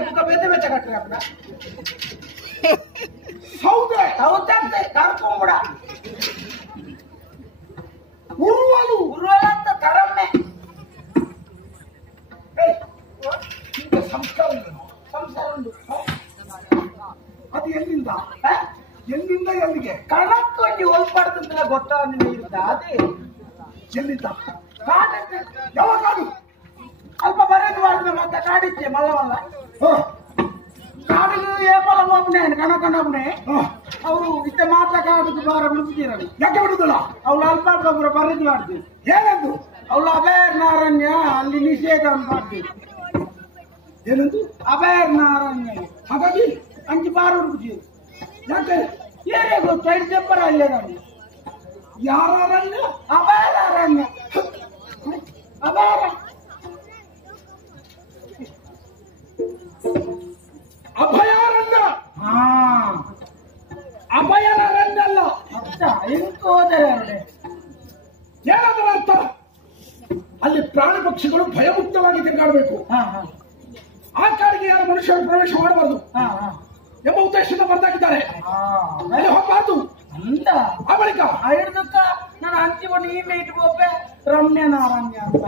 buka bete beca katra apna. ಸೌದೆ Tautante karkomuda. ಉರುವಲು Urvalanta taramme. ನಿಮಗೆ ಸಂಸ್ಕಾರ ಇಲ್ಲ Samsara undu. ಅದು ಎಲ್ಲಿಂದ ಎಲ್ಲಿಂದ ಎಲ್ಲಿಗೆ Kanakku onji olpadantala gottavanu irda ade. ಎಲ್ಲಿಂದ Kaadante ಯಾವ ಕಾಡು alpa baredu valna matta kaadicche mallavalla. ಹ, ಕಾಡಿಗೆ ಏಪಲ ಹೋಗ್ನೆ ಕಣಕಣಬ್ನೆ ಹ. ಅವರು ಇತ್ತ ಮಾತ್ರ ಕಾಡಿಗೆ ಬಾರ ಬಿಡುತ್ತಿರಲಿ ಯಾಕೆ ಬಿಡುದಿಲ್ಲ ಅವಳು ಅಲ್ಪ ಒಬ್ಬರು ಬರೆದು ಮಾಡ್ತೀವಿ ಏನಂದು ಅವಳು ಅಭಯಾರಣ್ಯ ಅಲ್ಲಿ ನಿಷೇಧ ಮಾಡ್ತೀವಿ ಏನಂದು ಅಭಯಾರಣ್ಯ ಹಾಗಾಗಿ ಅಂಚು ಬಾರ ಹುಡುಕ್ತೀವಿ ಯಾಕೆ ಏನೇ ಗೊತ್ತು ಐದು ಜಪ್ಪರ ಅಲ್ಲೇ ನಮ್ಗೆ ಯಾರನ್ನ ಅಭಯಾರಣ್ಯ ಅಭಯಾರ ಅಭಯಾರಣ್ಯ ಹಾ ಅಭಯಾರಣ್ಯ ಅಲ್ಲ ಅರ್ಥ ಎಂತ ಹೋದರೆ ಅವಳೆ ಏನದರ ಅರ್ಥ ಅಲ್ಲಿ ಪ್ರಾಣಿ ಪಕ್ಷಿಗಳು ಭಯಮುಕ್ತವಾಗಿ ತಿರುಗಾಡಬೇಕು ಹಾ ಹಾ ಆ ಕಾಡಿಗೆ ಯಾರು ಮನುಷ್ಯರು ಪ್ರವೇಶ ಮಾಡಬಾರದು ಹಾ ಹಾ ಎಂಬ ಉದ್ದೇಶದಿಂದ ಬರ್ದಾಕಿದ್ದಾರೆ ಹಾ ಅಲ್ಲಿ ಹೋಗಬಾರ್ದು ಅಂದ ಆ ಬಳಿಕ ಹಿಡ್ದಕ್ಕ ನಾನು ಹಂಚಿಕೊಂಡು ಈ ಮೇಟ್ ಹೋಗ್ಬೆ ರಮ್ಯ ನಾರಣ್ಯ ಅಂತ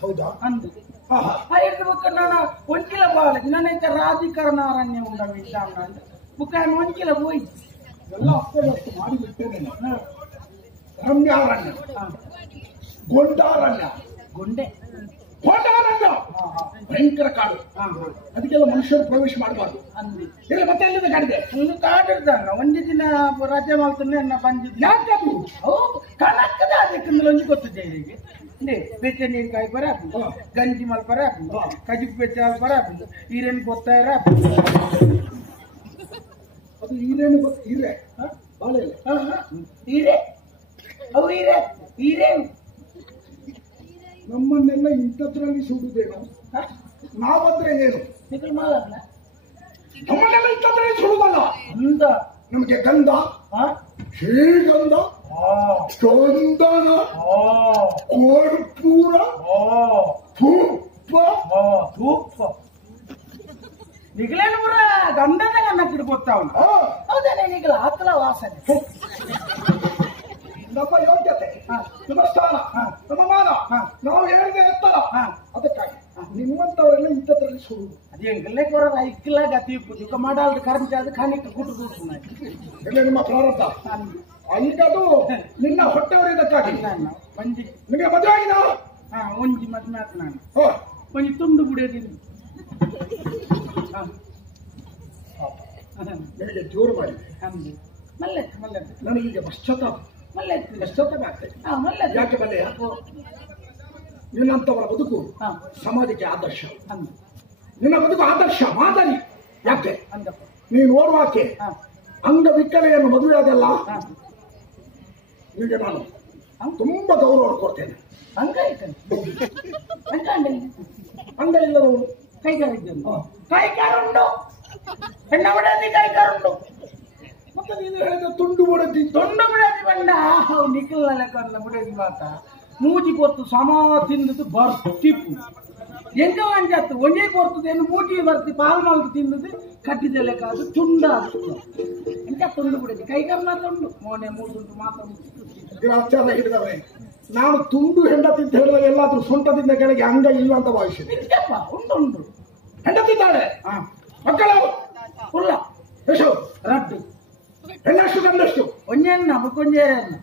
ಹೌದಾ ಅಂದು ಆಹಾ. ಹಿಡ್ದಕ್ಕ ನಾನು ಒಂಚಿಲ ಬಾಳಕ್ಕೆ ನನ್ನ ರಾಜೀಕರಣ ಅರಣ್ಯ ಉಂಟು ಇದ್ದಾನ ಅಂತ ಬುಕ್ಕ ಒಂಚಿಲ ಹೋಯ್ತು ಎಲ್ಲ ಅಪ್ಪವತ್ತು ಮಾಡಿ ಬಿಟ್ಟೇನೆ ನಾನು. ರಮ್ಯಾರಣ್ಯ ಗೊಂಡಾರಣ್ಯ ಗುಂಡೆ ಗೊಂಡಾರಣ್ಯ ಭಯಂಕರ ಕಾಡು ಹಾ ಹಾ ಅದಕ್ಕೆಲ್ಲ ಮನುಷ್ಯರು ಪ್ರವೇಶ ಮಾಡಬಾರ್ದು ಅಂದಿ ಇಲ್ಲಿ ಮತ್ತೆ ಎಲ್ಲಿಂದ ಕಾಡಿದೆ ಒಂದು ಕಾಡಿರ್ತಾನ ಒಂದು ದಿನ ರಜೆ ಮಾಡ್ತಾನೆ ನಾ ಬಂದಿದ್ದೆ ಯಾಕದು ಹೌದು ಕಣಕ್ಕದ ಅದಕ್ಕೆ ಒಂಜಿ ಗೊತ್ತಿದ್ದೆ ಹೀಗೆ ಬೆಚ್ಚ ನೀರು ಕಾಯಿ ಬರಾಕು ಗಂಜಿ ಮಲ್ ಬರಾಕು ಕಜಿಪ್ ಬೆಚ್ಚ ಬರಾಕು ಈರೇನು ಗೊತ್ತಾಯಿರ ಅದು ಹೀರೇನು ಗೊತ್ತು ಹೀರೆ ಬಾಳೆ ಎಲೆ. ಹೀರೆ ಅವು ಹೀರೆ ಹೀರೇನು ನಮ್ಮನ್ನೆಲ್ಲ ಇಂಥದ್ರಲ್ಲಿ ಸುಡುದೇನು ನಾವಂದ್ರೆ ಏನು ನಿಖಲ್ ಮಾಲಲ್ಲ ನಮ್ಮನ್ನೆಲ್ಲ ಇಂಥದ್ರಲ್ಲಿ ಸುಡುದಲ್ಲ ಅಂದ ನಮಗೆ ಗಂಧ ಶ್ರೀಗಂಧ ಚಂದನ ಕರ್ಪೂರ ತುಪ್ಪ ತುಪ್ಪ ನಿಖಲೇನು ಪುರ ಗಂಧದ ಗನ್ನಕ್ಕಿಡು ಗೊತ್ತಾವನು ಹೌದೇನೆ ನಿಖಲ ಆಕಲ ವಾಸನೆ ನಮ್ಮ ಯೋಗ್ಯತೆ ನಮ್ಮ ಸ್ಥಾನ ನಮ್ಮ ಮಾನ ನಾವು ಹೇಳಿದ ಎತ್ತರ ಅದಕ್ಕಾಗಿ ನಿಮ್ಮಂತವರೆಲ್ಲ ಇಂಥದ್ರಲ್ಲಿ ಸುಡುವುದು ಅದು ಎಂಗಲ್ಲೇ ಕೊರ ಐಕ್ಲ ಗತಿ ಪುಜುಕ ಮಾಡಾಲ್ದು ಕರ್ಮಚಾರ ಅದು ಖಾನಿಕ ಕುಟು ಕೂರ್ಸುನಾಗಿ ಎಲ್ಲ ನಿಮ್ಮ ಪ್ರಾರಬ್ಧ ಈಗ ಅದು ನಿನ್ನ ಹೊಟ್ಟೆವರಿದ್ದಕ್ಕಾಗಿ ನಾನು ಒಂಜಿ ನಿಮಗೆ ಮದುವೆ ಆಗಿದ ಒಂಜಿ ಮದ್ಮೆ ಆತ ನಾನು ಒಂಜಿ ತುಂಡು ಬಿಡೋದಿಲ್ಲ ನಿನಗೆ ಜೋರು ಮಾಡಿ ಅಂದು ಮಲ್ಲೆತ್ತು ಮಲ್ಲೆತ್ತು ನನಗೀಗ ಪಶ್ಚಾತ್ತಾಪ ಮಲ್ಲೆತ್ತು ಪಶ್ಚಾತ್ತಾಪ ಆಗ್ತದೆ ಮಲ್ಲೆತ್ತು ಯಾಕೆ ಬಲ್ಲೆಯ ನಿನ್ನಂತವರ ಬದುಕು ಸಮಾಜಕ್ಕೆ ಆದರ್ಶ ಅಂದು ನಿನ್ನ ಬದುಕು ಆದರ್ಶ ಮಾದರಿ ಯಾಕೆ ಅಂದಪ್ಪ ನೀನು ಓಡುವಾಕೆ ಅಂಗವಿಕಲೆಯನ್ನು ಮದುವೆಯಾದಲ್ಲ ನಿಮಗೆ ನಾನು ತುಂಬಾ ಗೌರವ ಕೊಡ್ತೇನೆ ಹಂಗ ಐತನೆ ಅಂಗ ಇಲ್ಲದವನು ಕೈಗಾರ ಇದ್ದನು ಕೈಗಾರ ಉಂಡು ಹೆಣ್ಣ ಬಿಡದಿ ಕೈಗಾರ ಉಂಡು ಮತ್ತೆ ನೀನು ಹೇಳಿದ ತುಂಡು ಬುಡದಿ ತೊಂಡು ಬಿಡದಿ ಬಂಡ ನಿಖಲ್ ಲೆಕ್ಕ ಬಿಡದಿ ಮಾತ ಮೂಜಿ ಕೊತ್ತು ಸಮ ತಿಂದದ್ದು ಬರ್ತಿಪ್ಪು ಎಂಕ ಅಂಜತ್ತು ಒಂಜೇ ಕೊರ್ತದೇನು ಮೂಜಿ ಬರ್ತಿ ಪಾಲ್ ಮಾಲ್ದು ತಿಂದದ್ದು ಕಟ್ಟಿದ ಲೆಕ್ಕ ಅದು ತುಂಡ ಎಂಕ ತುಂಡು ಬಿಡದಿ ಕೈಗಾರ ಮಾತುಂಡು ಮೋನೆ ಮೂದುಂಟು ಮಾತಾಡು ಆಚಾರ ಹಿಡಿದವನೇ ನಾನು ತುಂಡು ಹೆಂಡತಿ ಅಂತ ಹೇಳಿದಾಗ ಎಲ್ಲಾದ್ರೂ ಸೊಂಟದಿಂದ ಕೆಳಗೆ ಅಂಗ ಇಲ್ಲ ಅಂತ ಭಾವಿಸಿದೆ ಉಂಟು ಉಂಟು ಹೆಂಡತಿದ್ದಾಳೆ ಮಕ್ಕಳು ಉಲ್ಲ ಎಷ್ಟು ರಡ್ಡು ಹೆಣ್ಣಷ್ಟು ಗಂಡಷ್ಟು ಒಂಜೆನ್ನ ಮುಕ್ಕೊಂಜೇರನ್ನ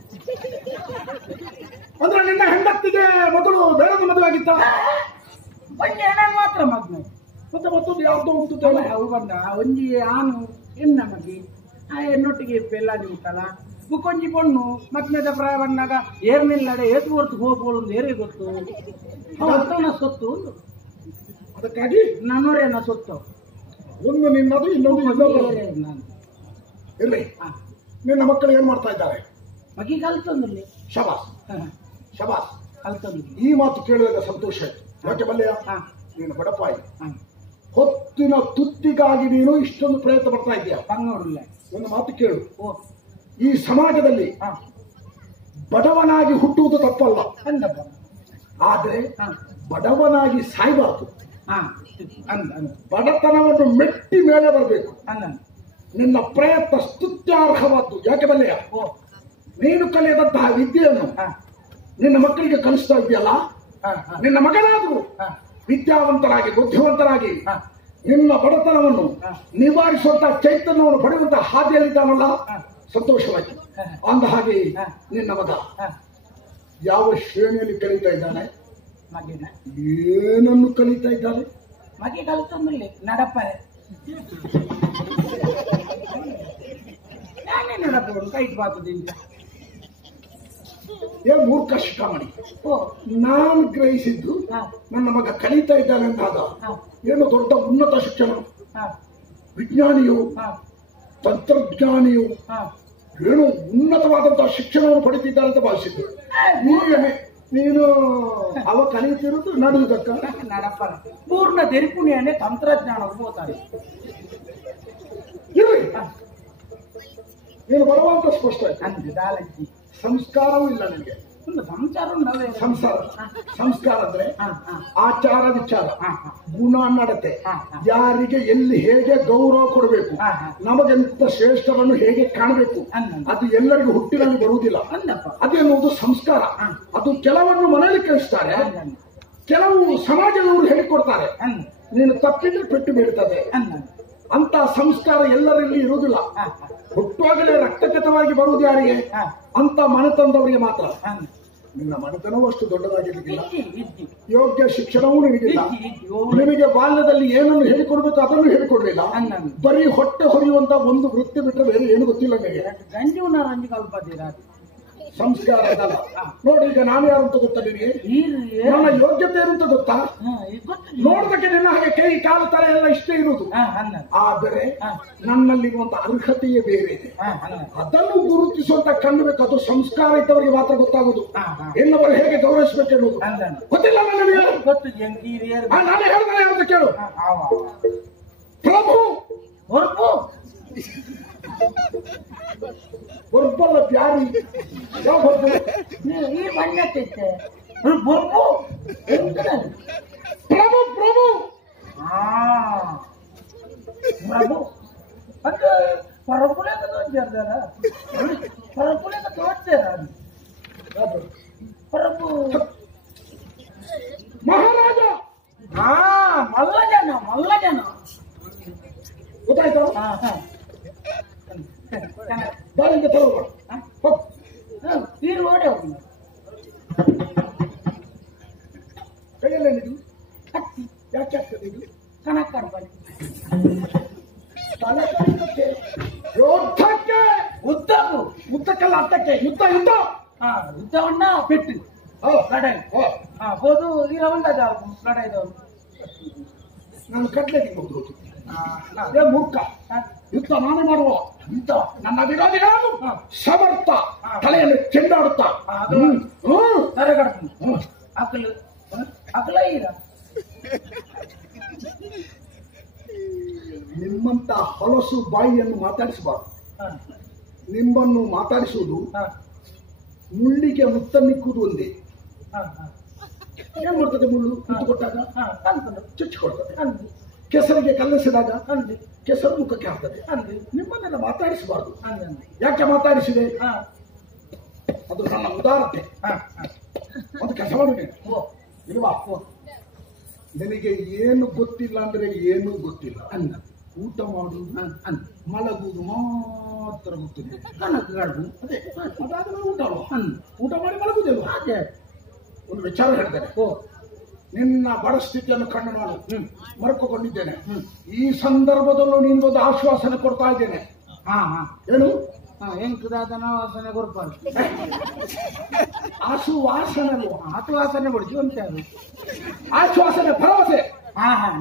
ಅಂದ್ರೆ ನಿನ್ನ ಹೆಂಡತಿಗೆ ಮೊದಲು ಬೇಡದ ಮದುವೆ ಆಗಿತ್ತ ಒಂಜಿ ಹೆಣ್ಣ ಮಾತ್ರ ಮದ್ಮೆ ಮತ್ತೆ ಮತ್ತೊಂದು ಯಾವ್ದೋ ಉಂಟು ಅವು ಬಂದ ಒಂಜಿ ಆನು ಹೆಣ್ಣ ಮಗಿ ಆ ಹೆಣ್ಣೊಟ್ಟಿಗೆ ಪೆಲ್ಲಾದಿ ಉಂಟಲ್ಲ ಮುಕ್ಕೊಂಜಿ ಪೊಣ್ಣು ಮತ್ಮೆದ ಪ್ರಾಯ ಬಂದಾಗ ಏರ್ನಿಲ್ಲಡೆ ಏತು ಹೊರ್ತು ಹೋಗ್ಬೋದು ಏರೇ ಗೊತ್ತು ಅವನ ಸೊತ್ತು ಒಂದು ಅದಕ್ಕಾಗಿ ನನ್ನೋರೇನ ಸೊತ್ತು ಒಂದು ನಿನ್ನದು ಇನ್ನೊಂದು ಇನ್ನೊಂದು ನಾನು ಇರ್ಲಿ ನಿನ್ನ ಮಕ್ಕಳು ಏನ್ ಮಾಡ್ತಾ ಇದ್ದಾರೆ ಮಗಿ ಕಲ್ತಂದಲ್ಲಿ ಶಬಾಸ್ ಶಬಾಸ್ ಕಲ್ತಂದು ಈ ಮಾತು ಕೇಳಿದಾಗ ಸಂತೋಷ ಆಯ್ತು ಯಾಕೆ ಬಲ್ಲೆಯ ನೀನು ಬಡಪಾಯಿ ಹೊತ್ತಿನ ತುತ್ತಿಗಾಗಿ ನೀನು ಇಷ್ಟೊಂದು ಪ್ರಯತ್ನ ಪಡ್ತಾ ಇದ್ದೀಯ ಬಂಗೋಡಿಲ್ಲ ಒಂದು ಮಾತು ಕೇಳು ಈ ಸಮಾಜದಲ್ಲಿ ಬಡವನಾಗಿ ಹುಟ್ಟುವುದು ತಪ್ಪಲ್ಲ ಅಂದಪ್ಪ ಆದ್ರೆ ಬಡವನಾಗಿ ಸಾಯಬಾರದು ಬಡತನವನ್ನು ಮೆಟ್ಟಿ ಮೇಲೆ ಬರಬೇಕು. ನಿನ್ನ ಪ್ರಯತ್ನ ಸ್ತುತ್ಯಾರ್ಹವಾದ್ದು. ಯಾಕೆ ಬಲ್ಲೆಯ? ನೀನು ಕಲಿಯದಂತಹ ವಿದ್ಯೆಯನ್ನು ನಿನ್ನ ಮಕ್ಕಳಿಗೆ ಕಲಿಸ್ತಾ ಇದೆಯಲ್ಲ, ನಿನ್ನ ಮಗನಾದ್ರು ವಿದ್ಯಾವಂತರಾಗಿ ಬುದ್ಧಿವಂತರಾಗಿ ನಿನ್ನ ಬಡತನವನ್ನು ನಿವಾರಿಸುವಂತಹ ಚೈತನ್ಯವನ್ನು ಪಡೆಯುವಂತಹ ಹಾದಿಯಲ್ಲಿದ್ದಾನಲ್ಲ, ಸಂತೋಷವಾಗಿ. ಅಂದ ಹಾಗೆ ನಿನ್ನ ಮಗ ಯಾವ ಶ್ರೇಣಿಯಲ್ಲಿ ಕಲಿತಾ ಇದ್ದಾನೆ? ಏನನ್ನು ಕಲಿತಾ ಇದ್ದಾನೆ? ಮಗೆ ಕಲಿತಂದ್ರೆ ನಡಪ್ಪರೆ ನಾನೇ ನಡಪರು ಕೈಟ್ ಬಾತದಿಂದ ಮೂರ್ಖ ಶಿಖಾಮಣಿ. ನಾನು ಗ್ರಹಿಸಿದ್ದು ನನ್ನ ಮಗ ಕಲಿತಾ ಇದ್ದಾನೆ ಅಂದಾಗ ಏನು ದೊಡ್ಡ ಉನ್ನತ ಶಿಕ್ಷಣ, ವಿಜ್ಞಾನಿಯು ತಂತ್ರಜ್ಞಾನಿಯು ಏನು ಉನ್ನತವಾದಂತಹ ಶಿಕ್ಷಣವನ್ನು ಪಡಿತಿದ್ದಾರೆ ಅಂತ ಭಾವಿಸಿದ್ದು. ನೀನು ಅವ ಕಲಿಯುತ್ತಿರುವುದು ನಡೆಯುವುದಕ್ಕ ನಡಪ್ಪರ ಪೂರ್ಣ ತೆರಿಪುಣಿಯನ್ನೇ ತಂತ್ರಜ್ಞಾನ ಹೋಗ್ತಾರೆ. ನೀನು ಬರುವಂತ ಸ್ಪಷ್ಟ ದಾಲಜ್ಜಿ ಸಂಸ್ಕಾರವೂ ಇಲ್ಲ ನನಗೆ. ಸಂಸ್ಕಾರ ಅಂದ್ರೆ ಆಚಾರ ವಿಚಾರ, ಗುಣ ನಡತೆ, ಯಾರಿಗೆ ಎಲ್ಲಿ ಹೇಗೆ ಗೌರವ ಕೊಡಬೇಕು, ನಮಗೆಂತ ಶ್ರೇಷ್ಠರನ್ನು ಹೇಗೆ ಕಾಣಬೇಕು, ಅದು ಎಲ್ಲರಿಗೂ ಹುಟ್ಟಿನಲ್ಲಿ ಬರುವುದಿಲ್ಲ. ಅದೇನುವುದು ಸಂಸ್ಕಾರ. ಅದು ಕೆಲವನ್ನು ಮನೆಯಲ್ಲಿ ಕಲಿಸ್ತಾರೆ, ಕೆಲವು ಸಮಾಜದವರು ಹೇಳಿಕೊಡ್ತಾರೆ. ನೀನು ತಪ್ಪಿದ್ರೆ ಪೆಟ್ಟು ಬೀಳ್ತದೆ. ಅಂತ ಸಂಸ್ಕಾರ ಎಲ್ಲರಲ್ಲಿ ಇರುವುದಿಲ್ಲ. ಹುಟ್ಟುವಾಗಲೇ ರಕ್ತಗತವಾಗಿ ಬರುವುದು ಯಾರಿಗೆ? ಅಂತ ಮನೆತನದವರಿಗೆ ಮಾತ್ರ. ನಿನ್ನ ಮನೆತನವೂ ಅಷ್ಟು ದೊಡ್ಡದಾಗಿರಲಿಲ್ಲ, ಯೋಗ್ಯ ಶಿಕ್ಷಣವೂ ನಿನಗಿಲ್ಲ. ನಿನಗೆ ಬಾಲ್ಯದಲ್ಲಿ ಏನನ್ನು ಹೇಳಿಕೊಡ್ಬೇಕು ಅದನ್ನು ಹೇಳಿಕೊಡ್ಲಿಲ್ಲ. ಬರೀ ಹೊಟ್ಟೆ ಹೊರೆಯುವಂತ ಒಂದು ವೃತ್ತಿ ಬಿಟ್ಟರೆ ಬೇರೆ ಏನು ಗೊತ್ತಿಲ್ಲ ನನಗೆ. ಸಂಸ್ಕಾರ ಅದಲ್ಲ. ನೋಡಿ, ಈಗ ನಾನು ಯಾರು ಅಂತ ಗೊತ್ತಾ ನಿನಗೆ? ನನ್ನ ಯೋಗ್ಯತೆ ಏನು ಅಂತ ಗೊತ್ತಾ? ನೋಡೋದಕ್ಕೆ ನಿನ್ನ ಹಾಗೆ ಕೈ ಕಾಲು ತಲೆ ಎಲ್ಲ ಇಷ್ಟೇ ಇರುವುದು, ಆದರೆ ನನ್ನಲ್ಲಿರುವಂತ ಅರ್ಹತೆಯೇ ಬೇರೆ ಇದೆ. ಅದನ್ನು ಗುರುತಿಸುವಂತ ಕಾಣಬೇಕು. ಅದು ಸಂಸ್ಕಾರ ಇದ್ದವರಿಗೆ ಮಾತ್ರ ಗೊತ್ತಾಗುದು. ಇನ್ನವರು ಹೇಗೆ ಗೌರವಿಸಬೇಕು ಎನ್ನುವುದು ಗೊತ್ತಿಲ್ಲ ನನಗೆ. ನಾನೇ ಹೇಳ್ತಾನೆ ಅಂತ ಕೇಳು. ಪ್ರಭು ಹೊರಬಲ್ಲ ಬ್ಯಾರಿ ಯಾವ ಈ ಬಣ್ಣಕ್ಕೆ ಪ್ರಭು ಪ್ರಭು ಪ್ರಭು ಪ್ರಭು అంటే పరపులేక తోచారా పరపులేక తోచారా ప్రభు ಮಹಾರಾಜ. ಮಲ್ಲಜನ ಗೊತ್ತಾಯ್ತು? ಬಾಳಿಂದ ತರುವ ತೀರು ಓಡೆ ಹೋಗಿ ಕೈಯಲ್ಲೇನಿದು? ಹತ್ತಿ. ಯಾಕೆ ಆಗ್ತದೆ ಇದು? ಕನಕರ್ ಬಳಿ ಯುದ್ಧಕ್ಕೆ ಉದ್ದಕ್ಕಲ್ಲ ಅರ್ಥಕ್ಕೆ ಯುದ್ಧ ಯುದ್ಧ ಯುದ್ಧವನ್ನ ಪೆಟ್ಟು ಲಡಾಯಿ ಹೋದು ಇರವಂದ ಲಡಾಯಿದವನು ನಾನು ಕಟ್ಲೇಬೇಕು. ಮೂರ್ಖ. ಯುದ್ಧ ನಾನೇ ಮಾಡುವ. ಯುದ್ಧ ನನ್ನ ವಿರೋಧಿಗಳನ್ನು ಸಮರ್ಥ ತಲೆಯಲ್ಲಿ ಚೆಂಡಾಡುತ್ತಾ ತರಗಡ್ತೀನಿ ಅಕಲ ಈಗ ನಿಮ್ಮಂತ ಹೊಲಸು ಬಾಯಿಯನ್ನು ಮಾತಾಡಿಸಬಾರದು. ನಿಮ್ಮನ್ನು ಮಾತಾಡಿಸುವುದು ಮುಳ್ಳಿಗೆ ಮುತ್ತನ್ನಿಕ್ಕುವುದು ಒಂದೇ. ಏನ್ ಮಾಡ್ತದೆ ಮುಳ್ಳು? ಮುತ್ತು ಕೊಟ್ಟಾಗ ಚುಚ್ಚಿಕೊಡ್ತದೆ. ಕೆಸರಿಗೆ ಕಲ್ಲಿಸಿದಾಗ ಕೆಸರು ಮುಖಕ್ಕೆ ಆಗ್ತದೆ. ನಿಮ್ಮನ್ನೆಲ್ಲ ಮಾತಾಡಿಸಬಾರ್ದು. ಯಾಕೆ ಮಾತಾಡಿಸಿದೆ? ಅದು ನನ್ನ ಉದಾರತೆ. ಒಂದು ಕೆಲಸ ಮಾಡಿ ಇಲ್ವಾ? ನಿನಗೆ ಏನು ಗೊತ್ತಿಲ್ಲ ಅಂದ್ರೆ ಏನೂ ಗೊತ್ತಿಲ್ಲ. ಊಟ ಮಾಡುವುದು ಮಲಗುವುದು ಮಾತ್ರ ಗೊತ್ತಿದೆ. ಅದಾದ್ಮೇಲೆ ಊಟ ಅಲ್ವಾ? ಊಟ ಮಾಡಿ ಮಲಗುವುದಿಲ್ಲ. ಹಾಗೆ ಒಂದು ವಿಚಾರ ಹೇಳ್ತೇನೆ. ನಿನ್ನ ಬಡ ಸ್ಥಿತಿಯನ್ನು ಕಂಡು ನಾನು ಮರೆತುಕೊಂಡಿದ್ದೇನೆ. ಈ ಸಂದರ್ಭದಲ್ಲೂ ನಿನ್ಗೊಂದು ಆಶ್ವಾಸನೆ ಕೊಡ್ತಾ ಇದ್ದೇನೆ. ಏನು? ಹೆಂಕದಾದನ ವಾಸನೆ ಕೊಡ್ಬಾರ್ದು. ಆಸುವಾಸನೆ ಆಸುವಾಸನೆ ಕೊಡ್ತೀವಿ ಅಂತ ಆಶ್ವಾಸನೆ ಭರವಸೆ.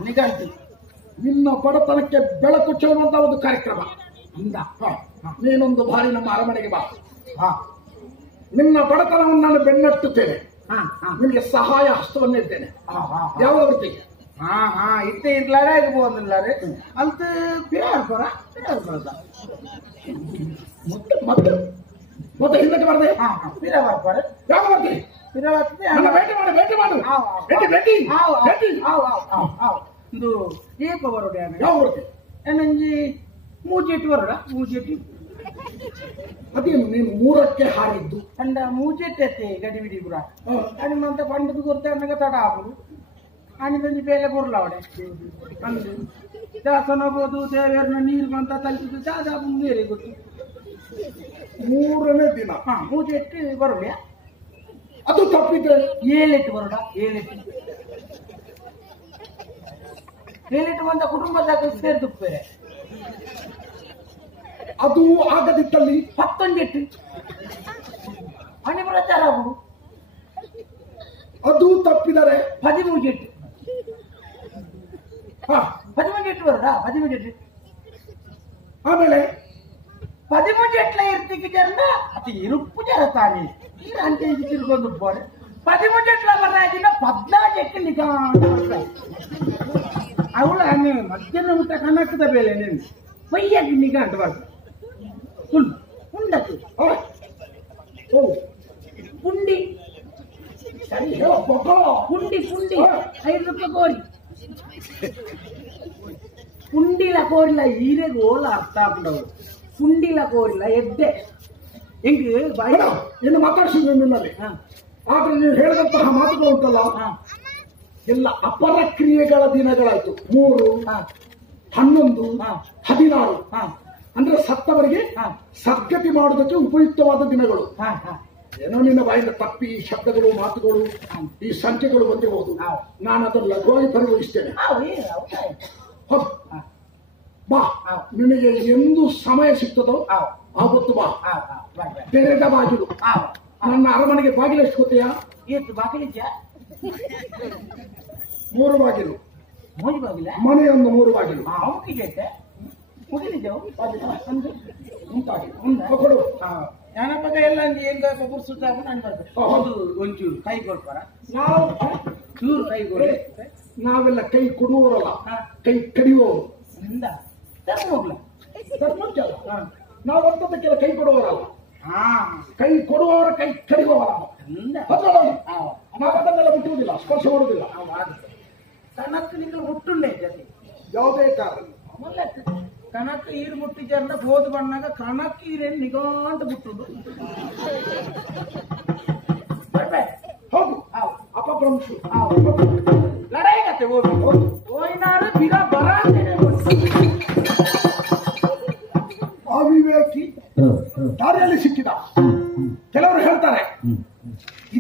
ನಿಗಂಟಿ ನಿನ್ನ ಬಡತನಕ್ಕೆ ಬೆಳಕು ಚೆಲ್ಲುವಂತ ಒಂದು ಕಾರ್ಯಕ್ರಮ. ನೀನೊಂದು ಬಾರಿ ನಮ್ಮ ಅರಮನೆಗೆ ಬಾ. ನಿನ್ನ ಬಡತನವನ್ನು ನಾನು ಬೆನ್ನಟ್ಟುತ್ತೇನೆ. ನಿಮಗೆ ಸಹಾಯ ಹಸ್ತವನ್ನು ಇರ್ತೇನೆ. ಯಾವ ವೃತ್ತಿಗೆ? ಇತ್ತೆ ಇರ್ಲಾರ ಇರ್ಬೋದಿಲ್ಲಾರೆ ಅಂತ ಬಿರಾರ್ಪರ ಮತ್ತೆ ಮತ್ತೆ ಹಿಂದಕ್ಕೆ ಬರ್ದೆ. ಬಿರಾರ್ಪರ ಯಾವ ಬರ್ತಿ? ಇರವತ್ತೆ ಭೇಟಿ ಮಾಡು ಭೇಟಿ ಮಾಡು ಭೇಟಿ ಭೇಟಿ ಒಂದು ಏಕ ಬರೋಡ ಯಾವ ಬರ್ತಿ ನಂಜಿ ಮೂಜೆಟ್ಟು ಬರೋಡ ಮೂಜೆಟ್ಟು ಅದೇನು ನೀನು 3ಕ್ಕೆ ಹಾರಿದ್ದು ಅಂಡ ಮೂಜೆಟ್ಟೆ ಗಡಿ ಬಿಡಿ ಪುರ అని ಮಂತ ಪಂಡದು ಗೊತ್ತ ಅನ್ನಗ ತಡ ಆಪುಡು అని ಬಂದು ಬೇಲೆ ಬರಲ್ಲ ಅವಡೆ ಅಂದು ದಾಸನ ಬೋದು ದೇವರನ ನೀರು ಬಂತ ತಲುಪಿದು ದಾದಾ ಬೇರೆ ಗೊತ್ತು 3ನೇ ದಿನ ಮೂಜೆಟ್ಟು ಬರೋಡ ಅದು ತಪ್ಪಿದ್ರೆ 7 ಬರೋಡ 7 ಬಂದ ಕುಟುಂಬದಾಗ ಸೇರ್ದು ಬೇರೆ ಅದು ಆಗದಿದ್ದಲ್ಲಿ 19 ಪ್ರಚಾರ ಆಗುದು ಅದು ತಪ್ಪಿದರೆ 13 ಬರೋದ 13 ಆಮೇಲೆ 13 ಇರ್ತಿಗೆ ಜನ ಅದು ಇರುಪ್ಪು ಜರ ತಾನೇ ಅಂತೆ ತಿರ್ಗೊಂಡು ಬೋರೆ 13 ಬರಾಜಿನ 14 ನಿಗಾ ಅವಳ ಮಧ್ಯಾಹ್ನ ಊಟ ಕನ್ನಡದ ಬೇಳೆ ನೀನು ಪಯ್ಯಾಗಿ ನಿಗಾ ಅಂತ ಬರ್ತದೆ ಉಂಡಕ್ಕೆ ಪುಂಡಿ ಪುಂಡಿ 5 ರೂಪಾಯಿ ಕೋರಿ ಪುಂಡಿಲ ಕೋರಿಲ್ಲ ಈರೆಗೆ ಓಲ ಅರ್ಥ ಆಗ್ಬಿಡವು ಪುಂಡಿಲ ಕೋರಿಲ್ಲ ಎದ್ದೆ ಹೆಂಗೆ ಬಾಯಿ ಏನು ಮಾತಾಡ್ಸಿದ್ರು ನಿನ್ನಲ್ಲಿ ಆದ್ರೆ ನೀವು ಹೇಳಿದಂತಹ ಮಾತುಗಳು ಉಂಟಲ್ಲ ಎಲ್ಲ ಅಪರ ಕ್ರಿಯೆಗಳ ದಿನಗಳಾಯ್ತು 3, 11, 16 ಅಂದ್ರೆ ಸತ್ತವರಿಗೆ ಸದ್ಗತಿ ಮಾಡುವುದಕ್ಕೆ ಉಪಯುಕ್ತವಾದ ದಿನಗಳು. ಏನೋ ನಿನ್ನ ಬಾಯಿಂದ ತಪ್ಪಿ ಈ ಶಬ್ದಗಳು ಮಾತುಗಳು ಈ ಸಂಖ್ಯೆಗಳು ಬಂದಿರಬಹುದು. ನಾನು ಅದನ್ನು ಲಘುವಾಗಿ ಪರಿಗಣಿಸ್ತೇನೆ. ಬಾ, ನಿನಗೆ ಎಂದು ಸಮಯ ಸಿಗ್ತದೋ ಆವತ್ತು ಬಾ. ತೆರೆದ ಬಾಗಿಲು. ನನ್ನ ಅರಮನೆಗೆ ಬಾಗಿಲು ಎಷ್ಟು ಗೊತ್ತೆಯಾ? ಎಷ್ಟು ಬಾಗಿಲಿದ್ಯಾ? 3 ಬಾಗಿಲು. ಮನೆಯೊಂದು 3 ಬಾಗಿಲು. ಕೊಡು. ഞാനപ്പോ എല്ലാം എന്താ കുറിച്ചിട്ടാകും ಅದು ಒಂಚೂರು ಕೈ ಕೊಡ್ತಾರ. ನಾವು ಚೂರು ಕೈ ಕೊಡಿ. ನಾವೆಲ್ಲ ಕೈ ಕೊಡುವವರಲ್ಲ, ಕೈ ಕಡಿಯುವವರು. ಹೋಗ್ಲ ನಾವು ಅಂಥದ್ದಕ್ಕೆಲ್ಲ ಕೈ ಕೊಡುವವರಲ್ಲ, ಕೈ ಕೊಡುವವರ ಕೈ ಕಡಿಯುವವರ. ನಾವು ಅದನ್ನೆಲ್ಲ ಬಿಟ್ಟುವುದಿಲ್ಲ, ಸ್ಪರ್ಶ ಮಾಡುವುದಿಲ್ಲ. ಕನಕ ನಿಂಗೆ ಹುಟ್ಟುಂಡೆ ಜೊತೆ ಯಾವುದೇ ಕಾರಣ ಕನಕ ಈರು ಮುಟ್ಟಿದ್ದ ಬೋದ್ ಬಣ್ಣಾಗ ಕನಕ ಈರೇನು ನಿಗಾಂತ ಬಿಟ್ಟುದು. ಹೌದು, ಅಪಭ್ರಂಶು ಲಡಾಯಿಗತ್ತೆ ಹೋಗಿ ಹೋಯ್ನಾರು ಬಿಗ ಬರ ಅವಿವೇಕಿ ದಾರಿಯಲ್ಲಿ ಸಿಕ್ಕಿದ. ಕೆಲವರು ಹೇಳ್ತಾರೆ